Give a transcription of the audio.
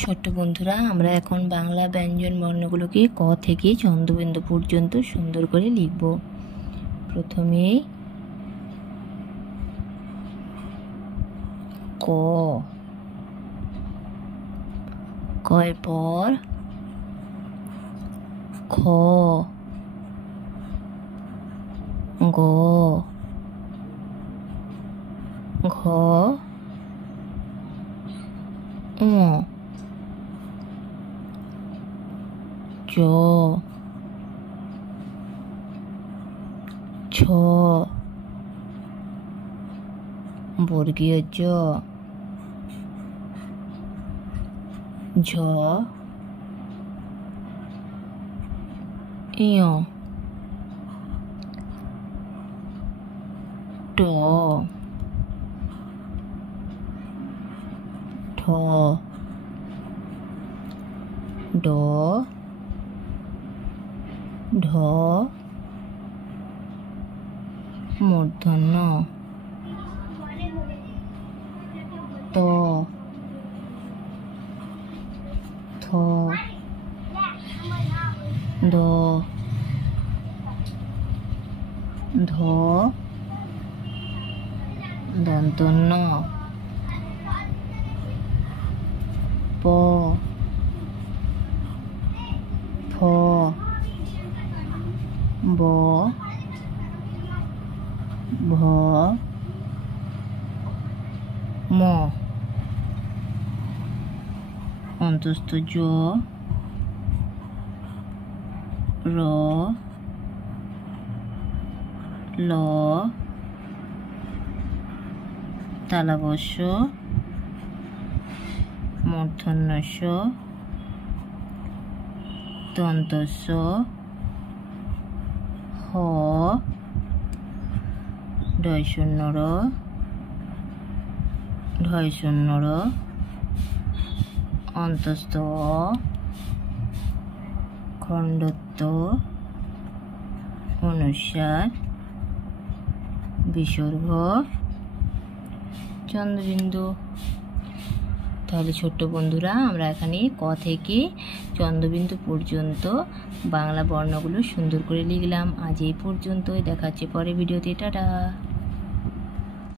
ছোট্ট বন্ধুরা, আমরা এখন বাংলা ব্যঞ্জন বর্ণগুলোকে ক থেকে চন্দ্রবিন্দু পর্যন্ত সুন্দর করে লিখব। প্রথমেই ক, কয় পর খ, গ, ঘ, ঙ, চ, ছ, বর্গীয় জ, ঝ, ঞ, ট, ঠ, ড, ঢ, মূর্ধন্য, ত, থ, দ, ধ, দন্তন্য, প, ফ, ব, ভ, ম, অন্তস্থ জ, র, ল, তালব্য মূর্ধন্য ষ, দন্তস্ব, হ, ঢয়শূন্য র, ঢয়শূন্য র, অন্তস্থ অ, খণ্ডত্ব, অনুস্বার, বিসর্গ, চন্দ্রবিন্দু। তাহলে ছোট্ট বন্ধুরা, আমরা এখানে ক থেকে চন্দ্রবিন্দু পর্যন্ত বাংলা বর্ণগুলো সুন্দর করে লিখলাম। আজ এই পর্যন্তই, দেখা হচ্ছে পরের ভিডিওতে। টাটা।